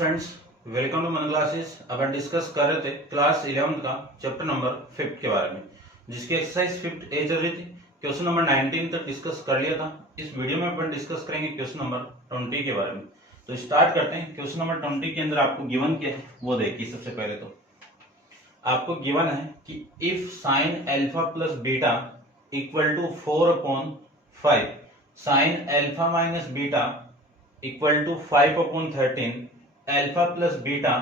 Friends, welcome to मन classes. अपन discuss कर रहे थे क्लास 11 का चैप्टर नंबर 5 के बारे में, जिसकी एक्सरसाइज 5 ए चल रही थी। क्वेश्चन नंबर 19 तक डिस्कस कर लिया था। इस वीडियो में अपन डिस्कस करेंगे क्वेश्चन नंबर 20 के बारे में। तो स्टार्ट करते हैं। क्वेश्चन नंबर 20 के अंदर आपको गिवन क्या है वो देखिए। सबसे पहले तो आपको गिवन है कि if sine alpha plus beta equal to 4/5, sine alpha minus beta equal to 5/13, alpha plus beta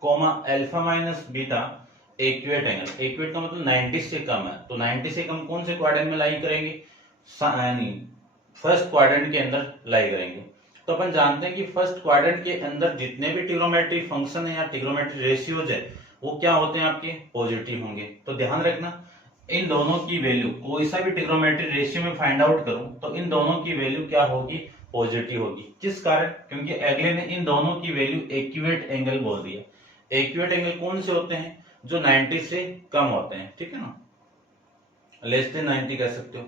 comma alpha minus beta acute angle. Acute का मतलब 90 से कम है, तो 90 से कम कौन से क्वाड्रेंट में लाई करेंगे? फर्स्ट क्वाड्रेंट के अंदर लाई करेंगे। तो अपन जानते हैं कि फर्स्ट क्वाड्रेंट के अंदर जितने भी ट्रिग्नोमेट्री फंक्शन है या ट्रिग्नोमेट्री रेशियोज है वो क्या होते हैं? आपके पॉजिटिव होंगे। तो ध्यान रखना, इन दोनों की वैल्यू कोई सा भी ट्रिग्नोमेट्री रेशियो में फाइंड आउट करूं तो इन दोनों की वैल्यू क्या होगी? पॉजिटिव होगी। किस कारण? क्योंकि अगले ने इन दोनों की वैल्यू एक्यूएट एंगल बोल दिया। एक्यूएट एंगल कौन से होते हैं? जो 90 से कम होते हैं, ठीक है ना, लेस देन 90 कह सकते हो।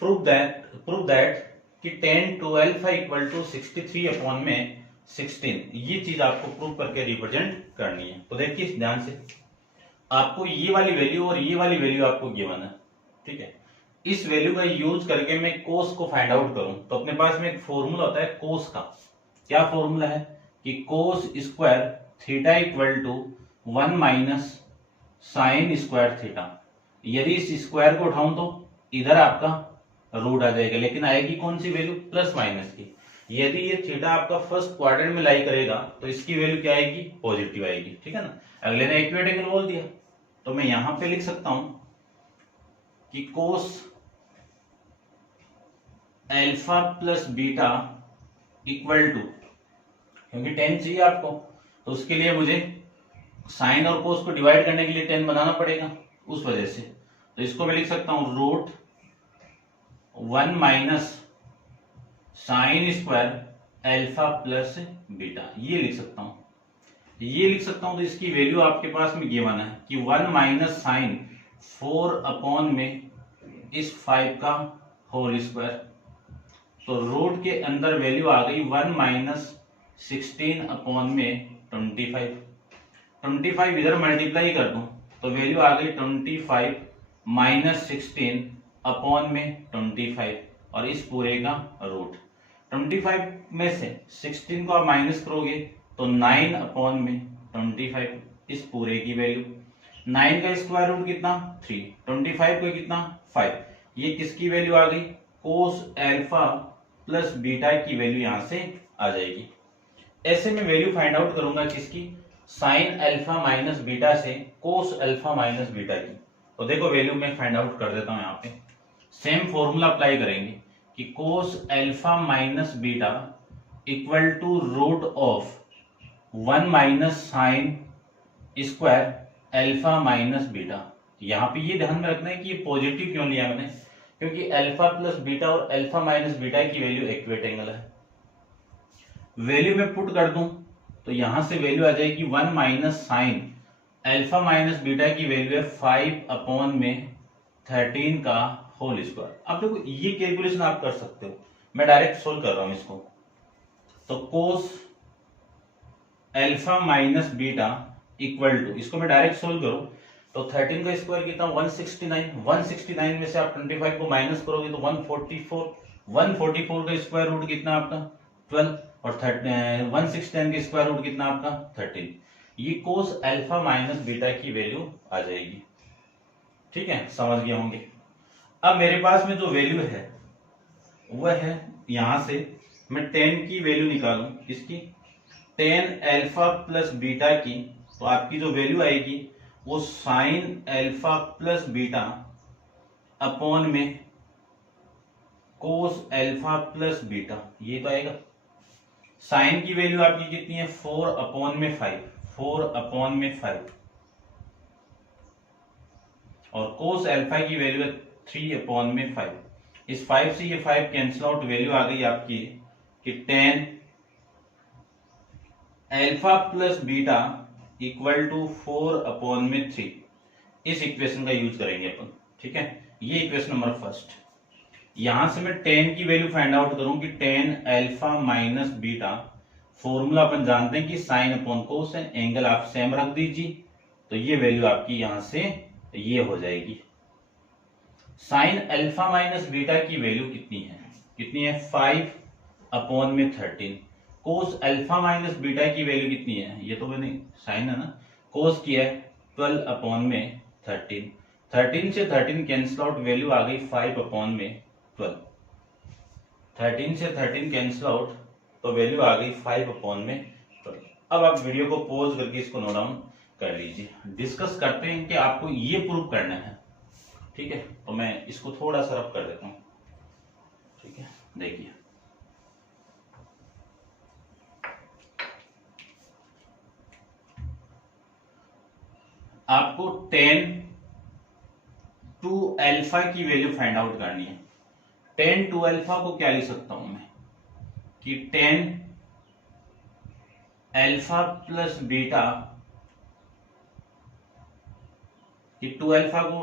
प्रूव दैट कि tan 12 इक्वल टू 63/16, ये चीज आपको प्रूव करके रिप्रेजेंट करनी है। तो देखिए ध्यान से, आपको ये वाली वैल्यू और ये वाली वैल्यू आपको गिवन है, ठीक है। इस वैल्यू का यूज करके मैं कोस को फाइंड आउट करूं तो अपने पास में एक फॉर्मूला होता है कोस का। क्या फॉर्मूला है? कि cos square theta equal to 1 minus sine square theta. यदि इस स्क्वायर को उठाऊं तो इधर आपका रूट आ जाएगा, लेकिन आएगी कौन सी वैल्यू? प्लस माइनस की। यदि ये थीटा आपका फर्स्ट क्वाड्रेंट में लाई करेगा तो इसकी वैल्यू क्या आएगी? पॉजिटिव आएगी, ठीक है ना। अगले ने एक्यूएट एंगल बोल दिया तो मैं यहां पे लिख सकता हूं कि cos alpha plus beta equal to, क्योंकि 10 चाहिए आपको तो उसके लिए मुझे साइन और कोस को डिवाइड करने के लिए 10 बनाना पड़ेगा, उस वजह से। तो इसको मैं लिख सकता हूं root 1 minus sine square alpha plus beta, ये लिख सकता हूं। तो इसकी वैल्यू आपके पास में गिवन है कि 1 माइनस साइन 4 में इस 5 का होल स्क्वायर। तो रूट के अंदर वैल्यू आ गई 1 माइनस 16 में 25 इधर मल्टीप्लाई कर दूं तो वैल्यू आ गई 25 माइनस 16 में 25 और इस पूरे का रूट। 25 में से 16 को आप माइनस करोगे तो 9 में 25, इस पूरे की वैल्यू। 9 का स्क्वायर रूट कितना? 3, 25 को कितना? 5। ये किसकी वैल्यू आ गई? कोस अल्फा प्लस बीटा की वैल्यू यहां से आ जाएगी। ऐसे में वैल्यू फाइंड आउट करूंगा किसकी? साइन अल्फा माइनस बीटा से कोस अल्फा माइनस बीटा की। तो देखो वैल्यू मैं फाइंड आउट कर देता हूं। यहाँ पे सेम फॉर्मूला अप्लाई करेंगे कि cos alpha minus beta equal to root of 1 minus sine square alpha minus beta. यहाँ पे ये ध्यान में रखना है कि ये पॉजिटिव क्यों लिया मैंने, क्योंकि अल्फा प्लस बीटा और अल्फा माइनस बीटा की वैल्यु एक्यूएट एंगल है। वैल्यू में पुट कर दूं तो यहां से वैल्यू आ जाएगी 1 minus sign alpha minus beta की वैल्यू है 5/13 का होल स्क्वायर। अब देखो ये कैलकुलेशन आप कर सकते हो, मैं डायरेक्ट सोल्व कर रहा हूं इसको। तो cos alpha minus beta equal to, इसको मैं डायरेक्ट सोल्व करूं तो 13 का स्क्वायर कितना? 169 में से आप 25 को माइनस करोगे तो 144 का स्क्वायर रूट कितना आपका? 12 और 169 का स्क्वायर रूट कितना आपका? 13। ये कोस अल्फा माइनस बीटा की वैल्यू आ जाएगी, ठीक है, समझ गए होंगे। अब मेरे पास में जो वैल्यू है वह है, यहां से मैं 10 की वैल्यू निकालूं, किसकी? 10 अल्फा प्लस बीटा की, तो आपकी जो वैल्यू आएगी वो sign alpha plus beta upon में कोस अल्फा प्लस बीटा, ये तो आएगा। साइन की वैल्यू आपकी कितनी है? 4/5 और कोस अल्फा की वैल्यू है 3/5। इस 5 से ये 5 कैंसिल आउट, वैल्यू आ गई आपकी कि 10 alpha plus beta equal to 4/3। इस इक्वेशन का यूज करेंगे अपन, ठीक है। ये इक्वेशन नंबर फर्स्ट। यहां से मैं टेन की वैल्यू फाइंड आउट करूं कि tan alpha minus beta, formula अपन जानते हैं कि साइन अपॉन कोस है, एंगल आप सेम रख दीजिए, तो ये वैल्यू आपकी यहां से ये हो जाएगी। साइन अल्फा माइनस बीटा की वैल्यू कितनी है 5 अपॉन में 13। कोस अल्फा माइनस बीटा की वैल्यू कितनी है, ये तो मैंने साइन है ना, कोस की है 12 अपॉन में 13। 13 से 13 कैंसिल आउट, वैल्यू आ गई 5 अपॉन में 12। 13 से 13 कैंसिल आउट, तो वैल्यू आ गई 5 अपॉन में 12। अब आप वीडियो को पॉज करके इसको नोट डाउन कर लीजिए, डिस्कस करते हैं कि आपको ये प्रूव करना है। ठीक है, तो मैं इसको थोड़ा सा रफ कर देता हूं। ठीक है, देखिए आपको 10 टू अल्फा की वैल्यू फाइंड आउट करनी है। 10 टू अल्फा को क्या लिख सकता हूं मैं कि 10 अल्फा प्लस बीटा, कि 2 अल्फा को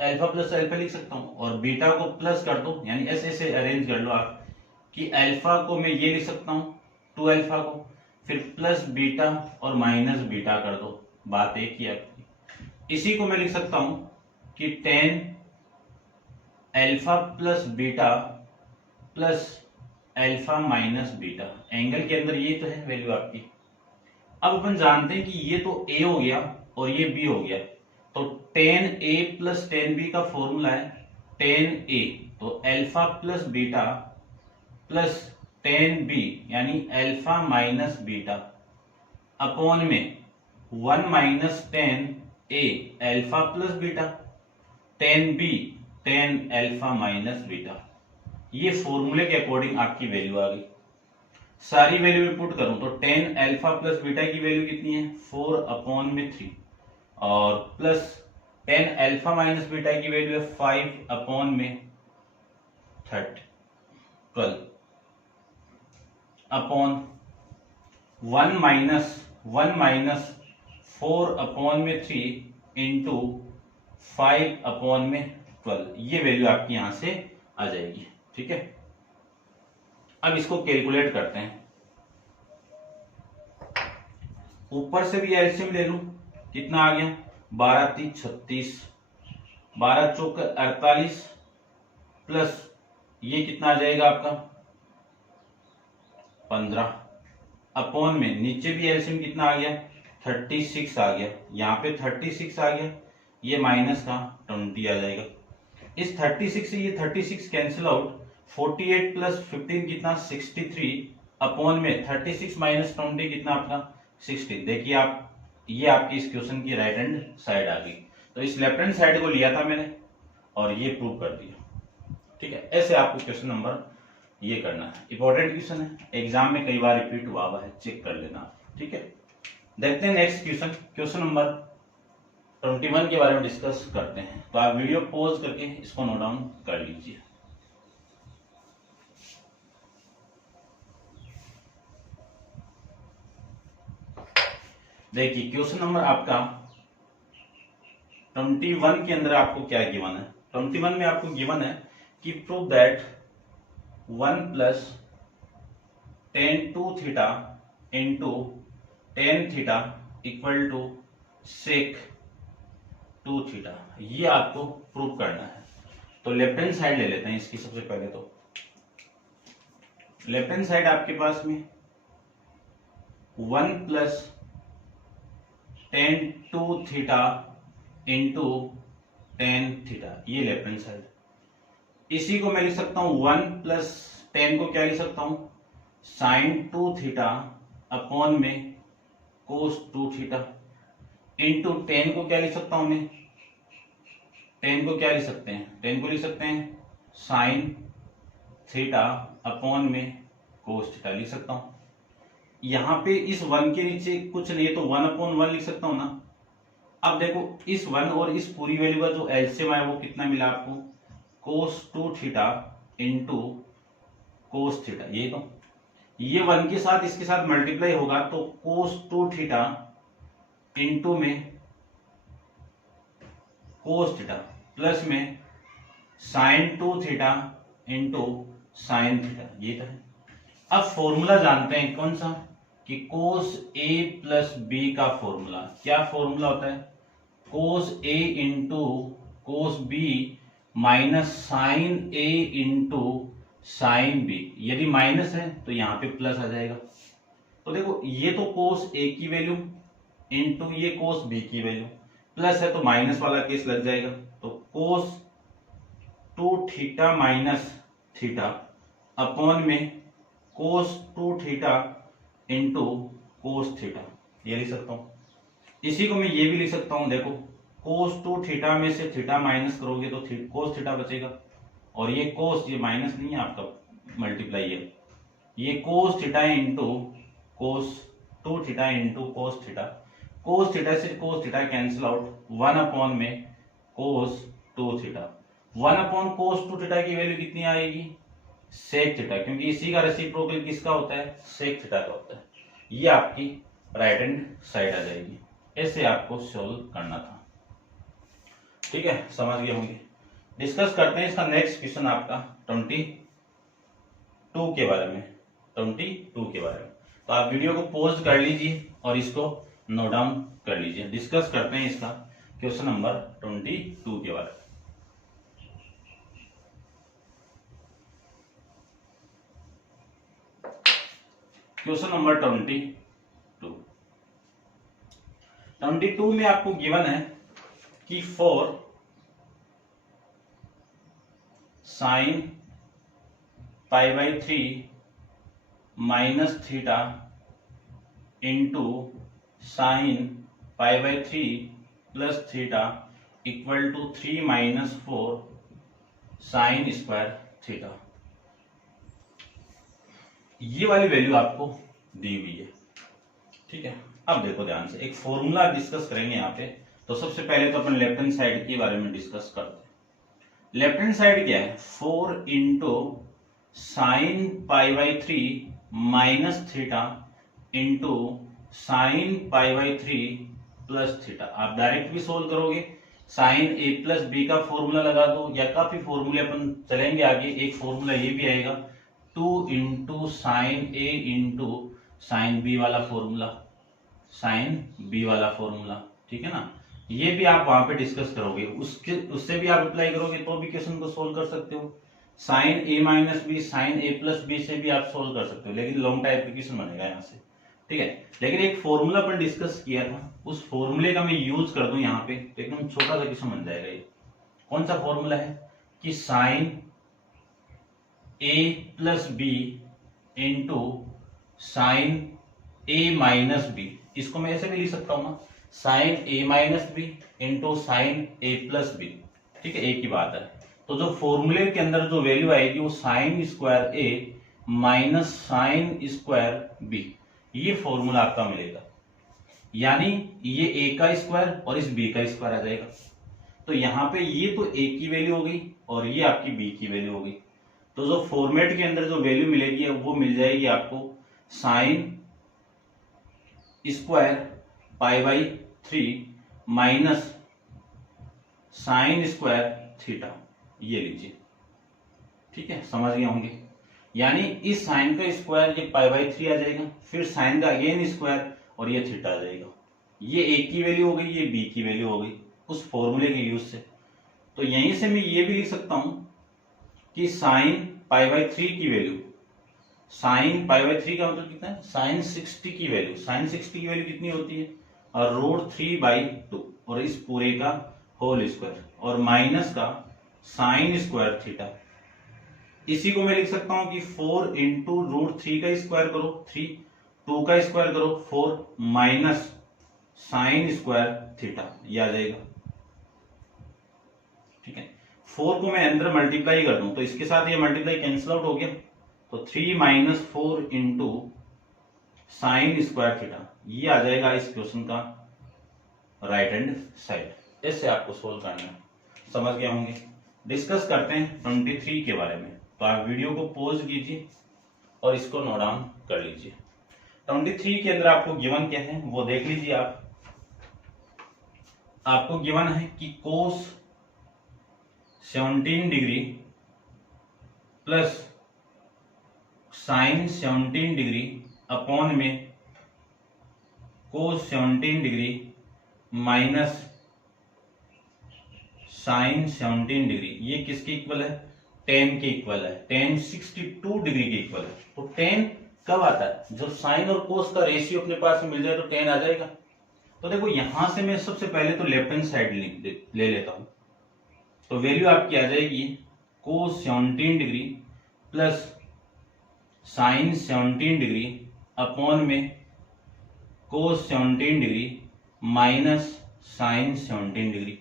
अल्फा प्लस अल्फा लिख सकता हूं और बीटा को प्लस कर दो, यानी ऐसे ऐसे अरेंज कर लो आप कि अल्फा को मैं ये लिख सकता हूं 2 अल्फा को, फिर प्लस बीटा और माइनस बीटा कर दो, बात एक ही आपकी। इसी को मैं लिख सकता हूं कि 10 alpha plus beta plus alpha minus beta, angle के अंदर ये तो है वैल्यू आपकी। अब अपन जानते हैं कि ये तो ए हो गया और ये बी हो गया, तो 10a प्लस 10b का फॉर्मूला है 10a, तो alpha plus beta plus 10b यानी अल्फा माइनस बीटा अपॉन में 1 minus 10a alpha plus beta, 10b 10 alpha minus beta. ये फॉर्मूले के अकॉर्डिंग आपकी वैल्यू आ गई। सारी वैल्यू में पुट करूं तो 10 अल्फा प्लस बीटा की वैल्यू कितनी है 4 अपॉन में 3, और प्लस 10 अल्फा माइनस बीटा की वैल्यू है 5 अपॉन में 12 अपॉन 1 माइनस 4 अपॉन में 3 इंटू 5 अपॉन में 12। ये वैल्यू आपकी यहां से आ जाएगी। ठीक है, अब इसको कैलकुलेट करते हैं। ऊपर से भी एलसीएम ले लूं, कितना आ गया 12 3 36, 12 चौक 48, प्लस ये कितना आ जाएगा आपका 15 अपॉन में नीचे भी एलसीएम कितना आ गया 36 आ गया, यहाँ पे 36 आ गया, ये माइनस का 20 आ जाएगा। इस 36 से ये 36 कैंसिल आउट, 48 प्लस 15 कितना 63 अपॉन में 36 माइनस 20 कितना आपका 16। देखिए आप, ये आपकी इस क्वेश्चन की राइट हैंड साइड आ गई। तो इस लेफ्ट हैंड साइड को लिया था मैंने और ये प्रूव कर दिया। ठीक है, ऐसे आपको क्वेश्चन नंबर ये करना है। इंपॉर्टेंट क्वेश्चन है, एग्जाम में कई बार रिपीट हुआ है, चेक कर लेना। ठीक है, देखते हैं नेक्स्ट क्वेश्चन, क्वेश्चन नंबर 21 के बारे में डिस्कस करते हैं। तो आप वीडियो पॉज करके इसको नोट डाउन कर लीजिए। देखिए क्वेश्चन नंबर आपका 21 के अंदर आपको क्या गिवन है। 21 में आपको गिवन है कि prove that 1 plus tan 2 theta into tan theta equal to sec 2 theta, ये आपको प्रूव करना है। तो लेफ्ट हैंड साइड ले लेते हैं इसकी। सबसे पहले तो लेफ्ट हैंड साइड आपके पास में 1 plus tan 2 theta into tan theta, ये लेफ्ट हैंड साइड। इसी को मैं लिख सकता हूं 1 प्लस tan को क्या लिख सकता हूं sin 2 थीटा अपॉन में cos 2 थीटा इंटू tan को क्या लिख सकता हूं मैं, tan को क्या लिख सकते हैं, tan को लिख सकते हैं sin थीटा अपॉन में cos थीटा लिख सकता हूं। यहां पे इस 1 के नीचे कुछ नहीं तो 1 अपॉन 1 लिख सकता हूं ना। अब देखो इस 1 और इस पूरी वैल्यू का जो एलसीएम है वो कितना मिला आपको cos 2 theta into cos theta. ये 1 के साथ इसके साथ मल्टीप्लाई होगा तो cos 2 थीटा इंटू में cos थीटा प्लस में sin 2 theta into sine theta, ये तो है। अब फॉर्मूला जानते हैं कौन सा, कि कोस ए प्लस बी का फॉर्मूला, क्या फॉर्मूला होता है, cos A into cos B minus sine A into sine B. यदि माइनस है तो यहां पे प्लस आ जाएगा। तो देखो ये तो कोस ए की वैल्यू इंटू ये कोस बी की वैल्यू, प्लस है तो माइनस वाला केस लग जाएगा। तो कोस 2 थीटा माइनस थीटा अपॉन में cos 2 theta into cos theta, ये लिख सकता हूं। इसी को मैं ये भी लिख सकता हूं, देखो कोस 2 थीटा में से थीटा माइनस करोगे तो कोस थीटा बचेगा, और ये कोस, ये माइनस नहीं है आपका, मल्टीप्लाई है, ये cos theta into cos 2 theta into cos theta. Cos theta से cos theta cancel out, 1 upon में cos 2 theta. 1 upon cos 2 theta की वैल्यू कितनी आएगी, सेक थीटा, क्योंकि इसी का रेसिप्रोकल किसका होता है, सेक थीटा का होता है। ये आपकी राइट हैंड साइड आ जाएगी। ऐसे आपको सोल्व करना था, ठीक है, समझ गए होंगे। डिस्कस करते हैं इसका नेक्स्ट क्वेश्चन आपका 22 के बारे में, 22 के बारे में। तो आप वीडियो को पॉज कर लीजिए और इसको नोट डाउन कर लीजिए। डिस्कस करते हैं इसका क्वेश्चन नंबर 22 के बारे में। क्वेश्चन नंबर 22 में आपको गिवन है कि four sine pi by 3 minus theta into sine pi by 3 plus theta equal to 3 minus 4 sine square theta. ये वाली वैल्यू आपको दी हुई है, ठीक है। अब देखो ध्यान से, एक फॉर्मूला डिस्कस करेंगे यहाँ पे। तो सबसे पहले तो अपन लेफ्ट हैंड साइड के बारे में डिस्कस करते हैं। लेफ्ट हैंड साइड क्या है, 4 into sine pi by 3 minus theta into sine pi by 3 plus theta. आप डायरेक्ट भी सोल्व करोगे, साइन ए प्लस बी का फॉर्मूला लगा दो, या काफी फॉर्मूले अपन चलेंगे आगे। एक फॉर्मूला ये भी आएगा 2 into sine A into sine B वाला फॉर्मूला, साइन बी वाला फॉर्मूला, ठीक है ना। ये भी आप वहां पे डिस्कस करोगे, उससे भी आप अप्लाई करोगे तो भी क्वेश्चन को सोल्व कर सकते हो। साइन ए माइनस बी, साइन ए प्लस बी से भी आप सोल्व कर सकते हो, लेकिन लॉन्ग टाइप का क्वेश्चन बनेगा यहाँ से, ठीक है। लेकिन एक फॉर्मूला पर डिस्कस किया था, उस फॉर्मूले का मैं यूज कर दूं यहाँ पे तो एकदम छोटा सा क्वेश्चन बन जाएगा। ये कौन सा फॉर्मूला है कि साइन ए प्लस बी इंटू साइन ए माइनस बी, इसको मैं ऐसे भी लिख सकता हूं ना, साइन ए माइनस बी इंटू साइन ए प्लस बी, ठीक है, एक ही बात है। तो जो फॉर्मूले के अंदर जो वैल्यू आएगी वो साइन स्क्वायर ए माइनस साइन स्क्वायर बी, ये फॉर्मूला आपका मिलेगा। यानी ये ए का स्क्वायर और इस बी का स्क्वायर आ जाएगा। तो यहां पे ये तो ए की वैल्यू हो गई और ये आपकी बी की वैल्यू हो गई। तो जो फॉर्मेट के अंदर जो वैल्यू मिलेगी वो मिल जाएगी आपको sine square pi by 3 minus sine square theta, ये लीजिए, ठीक है, समझ गए होंगे। यानी इस साइन का स्क्वायर ये पाई बाई 3 आ जाएगा, फिर साइन का अगेन स्क्वायर और ये थीटा आ जाएगा। ये ए की वैल्यू हो गई, ये बी की वैल्यू हो गई उस फॉर्मूले के यूज से। तो यहीं से मैं ये भी लिख सकता हूं कि साइन पाई बाई 3 की वैल्यू, साइन पाई बाई 3 का मतलब कितना है, साइन 60 की वैल्यू, साइन 60 की वैल्यू कितनी होती है, और रूट 3/2 और इस पूरे का होल स्क्वायर और माइनस का साइन स्क्वायर थीटा। इसी को मैं लिख सकता हूं कि 4 इंटू रूट 3 का स्क्वायर करो 3, 2 का स्क्वायर करो 4 माइनस साइन स्क्वायर थीटा, ये आ जाएगा, ठीक है। 4 को मैं अंदर मल्टीप्लाई कर दूं तो इसके साथ ये मल्टीप्लाई कैंसिल आउट हो गया, तो 3 minus 4 into sine square theta, ये आ जाएगा इस क्वेश्चन का राइट हैंड साइड। ऐसे आपको सोल्व करना है, समझ गए होंगे। डिस्कस करते हैं 23 के बारे में। तो आप वीडियो को पॉज कीजिए और इसको नोट डाउन कर लीजिए। 23 के अंदर आपको गिवन क्या है वो देख लीजिए आप। आपको गिवन है कि कोस 17 degree plus sine 17 degree upon में cos 17 degree minus sine 17 degree. ये किसके इक्वल है? टेन के इक्वल है। टेन 62 डिग्री के इक्वल है। तो टेन कब आता है? जब साइन और कोस का रेशियो अपने पास मिल जाए तो टेन आ जाएगा। तो देखो यहां से मैं सबसे पहले तो लेफ्ट हैंड साइड ले लेता हूं, तो वैल्यू आपकी आ जाएगी cos 17 degree plus sine 17 degree upon में cos 17 degree minus sine 17 degree.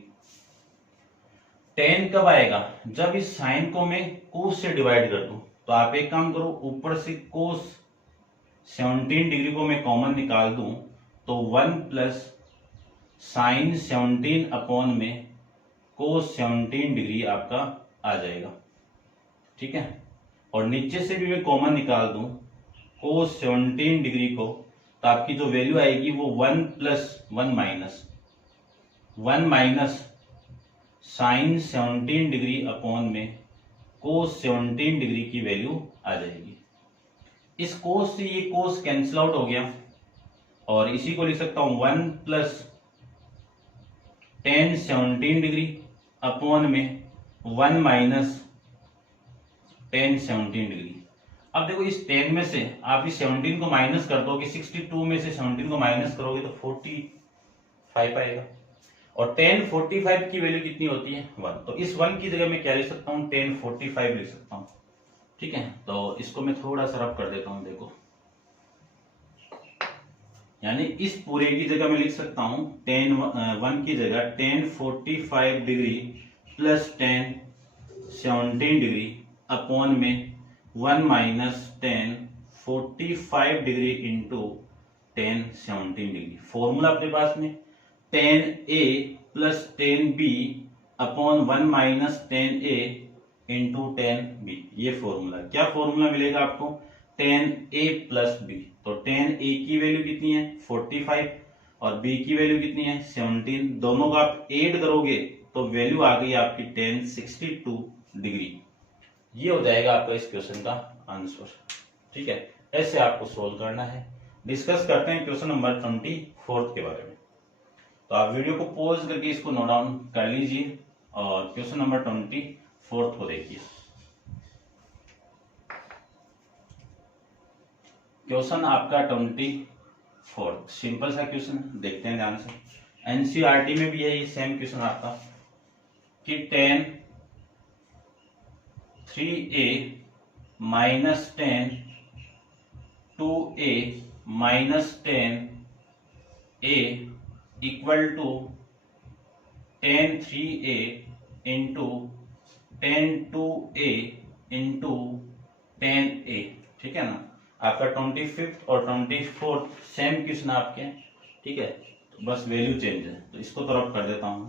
Tan कब आएगा? जब इस साइन को मैं कोस से डिवाइड कर दूं। तो आप एक काम करो, ऊपर से कोस 17 डिग्री को मैं कॉमन निकाल दूं तो 1 प्लस साइन 17 अपॉन में कोस 17 डिग्री आपका आ जाएगा। ठीक है, और नीचे से भी मैं कॉमन निकाल दूं कोस 17 डिग्री को, तो आपकी जो वैल्यू आएगी वो 1 plus 1 minus sine 17 degree upon में कोस 17 डिग्री की वैल्यू आ जाएगी। इस कोस से ये कोस कैंसिल आउट हो गया और इसी को लिख सकता हूं 1 प्लस टेन 17 डिग्री अपॉन में 1 माइनस टेन 17 डिग्री। अब देखो इस 10 में से आप इस 17 को माइनस कर दोगे, 62 में से 17 को माइनस करोगे तो 45 आएगा। और टेन 45 की वैल्यू कितनी होती है? 1। तो इस 1 की जगह मैं क्या लिख सकता हूँ? टेन 45 लिख सकता हूँ। ठीक है, तो इसको मैं थोड़ा सा रफ कर देता हूँ। देखो यानी इस पूरे की जगह मैं लिख सकता हूं टेन 1 की जगह tan 45 degree plus tan 17 degree upon में 1 minus tan 45 degree into tan 17 degree. Formula अपने पास में tan A plus tan B upon 1 minus tan A into tan B. ये फॉर्मूला, क्या फॉर्मूला मिलेगा आपको? Tan A plus B. तो tan A की वैल्यू कितनी है? 45 और बी की वैल्यू कितनी है? 17। दोनों का आप ऐड करोगे तो वैल्यू आ गई आपकी टेन 62 डिग्री। ये हो जाएगा आपका इस क्वेश्चन का आंसर। ठीक है, ऐसे आपको सोल्व करना है। डिस्कस करते हैं क्वेश्चन नंबर 24 के बारे में। तो आप वीडियो को पॉज करके इसको नोट डाउन कर लीजिए और क्वेश्चन नंबर 24 को देखिए। क्वेश्चन आपका 24 सिंपल सा क्वेश्चन, देखते हैं ध्यान से। एनसीईआरटी में भी यही सेम क्वेश्चन आपका कि tan 3a minus tan 2a minus tan a equal to tan 3a into tan 2a into tan a। ठीक है ना, आपका 25 और 24 सेम क्वेश्चन आपके। ठीक है, तो बस वैल्यू चेंज है, तो इसको तो रब कर देता हूं।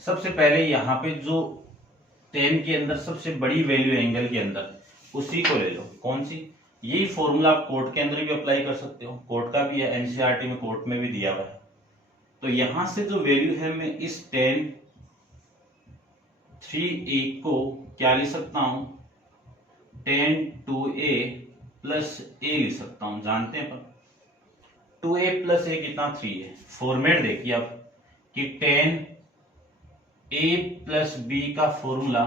सबसे पहले यहाँ पे जो 10 के अंदर सबसे बड़ी वैल्यू एंगल के अंदर, उसी को ले लो। कौन सी? यही फॉर्मूला आप कोर्ट के अंदर भी अप्लाई कर सकते हो, कोर्ट का भी है, एनसीईआरटी में कोर्ट में भी दिया हुआ है। तो यहां से जो वैल्यू है मैं इस टेन 3a को क्या लिख सकता हूं? टेन 2a प्लस a लिख सकता हूं। जानते हैं पर 2a प्लस a कितना? 3 है। फॉर्मेट देखिए आप कि टेन a प्लस b का formula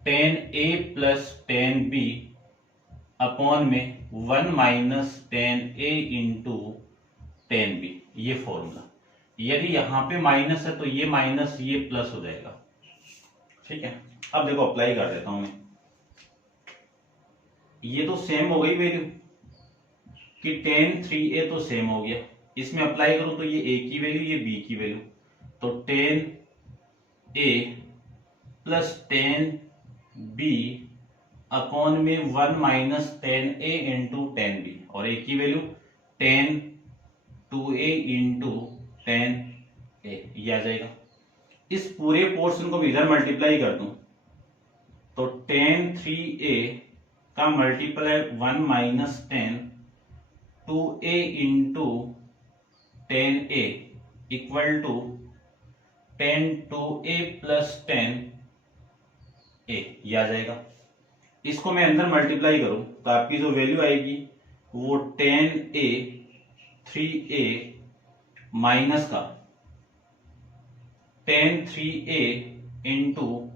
ten a plus ten b upon में 1 minus tan a into ten b। ये फॉर्मूला, यदि यहां पे माइनस है तो ये माइनस ये प्लस हो जाएगा। ठीक है, अब देखो अप्लाई कर देता हूं मैं। ये तो सेम हो गई वैल्यू कि टेन 3a तो सेम हो गया, इसमें अप्लाई करूं तो ये a की वैल्यू ये b की वैल्यू, तो ten a plus ten b upon में 1 minus tan a into ten b, और a की value ten 2a into tan a, ये आ जाएगा। इस पूरे पोर्शन को इधर मल्टीप्लाई कर दूं तो टेन 3a का multiply 1 minus tan 2a into tan a equal to 10(2a) plus 10a, ये आ जाएगा। इसको मैं अंदर मल्टीप्लाई करूं तो आपकी जो वैल्यू आएगी वो 10a 3a माइनस का 10(3a) into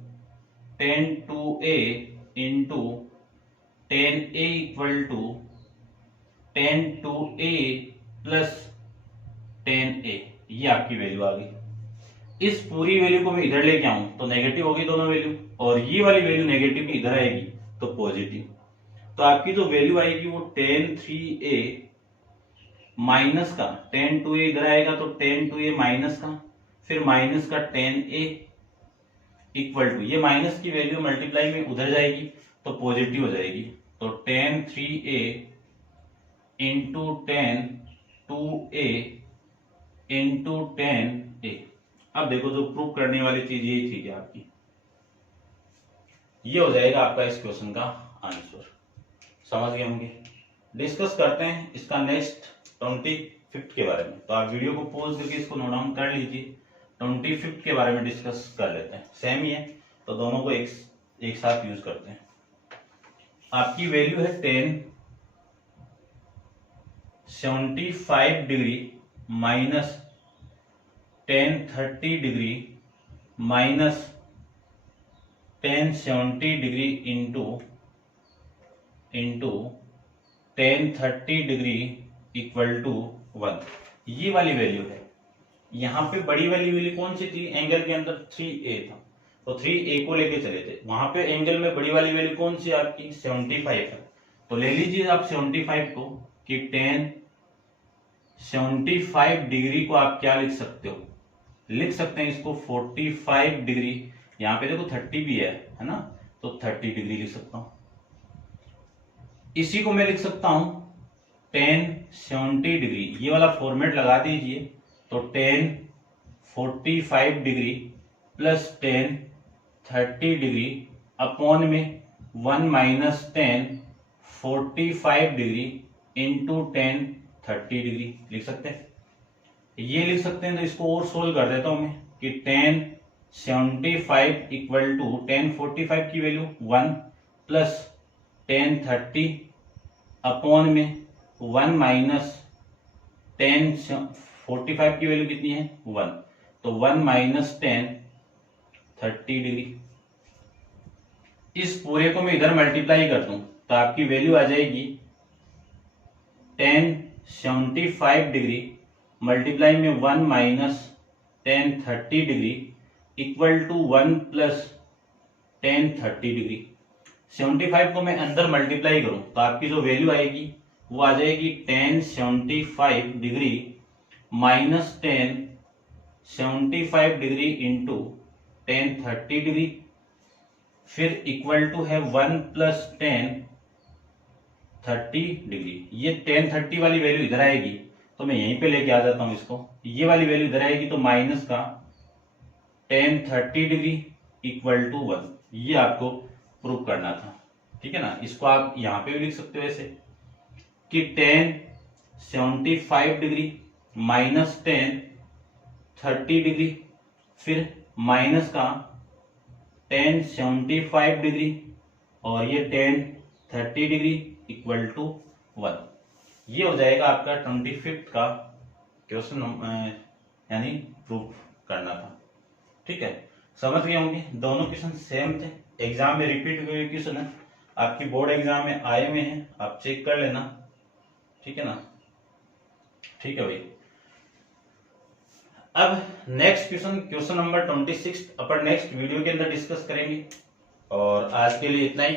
10(2a) into 10a equal to 10(2a) plus 10a, ये आपकी वैल्यू आ गई। इस पूरी वैल्यू को मैं इधर लेके आऊं तो नेगेटिव होगी दोनों वैल्यू, और ये वाली वैल्यू नेगेटिव की इधर आएगी तो पॉजिटिव। तो आपकी जो वैल्यू आएगी वो 10(3a) माइनस का 10(2a) इधर आएगा तो 10(2a) माइनस का, फिर माइनस का 10a इक्वल टू, ये माइनस की वैल्यू मल्टीप्लाई में उधर जाएगी तो पॉजिटिव हो जाएगी। तो 10(3a) into 10(2a) into 10a। अब देखो जो प्रूव करने वाली चीज यही थी क्या आपकी, ये हो जाएगा आपका इस क्वेश्चन का आंसर। समझ गए होंगे। डिस्कस करते हैं इसका नेक्स्ट 25th के बारे में। तो आप वीडियो को पॉज करके इसको नोट डाउन कर लीजिए। 25th के बारे में डिस्कस कर लेते हैं, सेम ही है तो दोनों को एक साथ यूज करते हैं। आपकी वैल्यू है 1075 degree minus 1030 degree minus 1070 degree into 1030 degree equal to 1, ये वाली वैल्यू है। यहां पे बड़ी वाली वैल्यू कौन सी थी, एंगल के अंदर 3a था तो 3a को लेके चले थे। वहां पे एंगल में बड़ी वाली वैल्यू कौन सी आपकी 75 है, तो ले लीजिए आप 75 को कि 1075 डिग्री को आप क्या लिख सकते हो, लिख सकते हैं इसको 45 डिग्री। यहां पे देखो 30 भी है ना, तो 30 डिग्री लिख सकता हूं। इसी को मैं लिख सकता हूं 1070 डिग्री, ये वाला फॉर्मेट लगा दीजिए तो 1045 डिग्री प्लस 1030 डिग्री अपॉन में 1 माइनस 1045 डिग्री इंटू 1030 डिग्री लिख सकते हैं। ये लिख सकते हैं तो इसको और सोल्व कर देता हूं मैं कि 1075 इक्वल टू 1045 की वैल्यू 1 प्लस 1030 अपॉन में 1 माइनस 1045 की वैल्यू कितनी है 1, तो 1 माइनस 1030 डिग्री। इस पूरे को मैं इधर मल्टीप्लाई कर दूं तो आपकी वैल्यू आ जाएगी 1075 डिग्री मल्टीप्लाई में 1 minus 1030 degree equal to 1 plus 1030 degree. 75 को मैं अंदर मल्टीप्लाई करूं तो आपकी जो वैल्यू आएगी वो आ जाएगी 1075 degree minus 1075 degree into 1030 degree, फिर इक्वल टू है 1 प्लस 1030 डिग्री। ये 1030 वाली वैल्यू इधर आएगी तो मैं यहीं पे लेके आ जाता हूं इसको, ये वाली वैल्यू इधर आएगी तो माइनस का 1030 डिग्री इक्वल टू 1, ये आपको प्रूव करना था। ठीक है ना, इसको आप यहां पे भी लिख सकते हो ऐसे कि 1075 डिग्री माइनस 1030 डिग्री, फिर माइनस का 1075 डिग्री और ये 1030 डिग्री इक्वल टू 1, ये हो जाएगा आपका 25th का क्वेश्चन, यानी प्रूव करना था। ठीक है, समझ गए होंगे। दोनों क्वेश्चन सेम थे, एग्जाम में रिपीट हुए क्वेश्चन है, आपकी बोर्ड एग्जाम में आए हुए हैं, आप चेक कर लेना। ठीक है ना, ठीक है भाई। अब नेक्स्ट क्वेश्चन नंबर 26 अपन नेक्स्ट वीडियो के अंदर डिस्कस करेंगे, और आज के लिए इतना ही।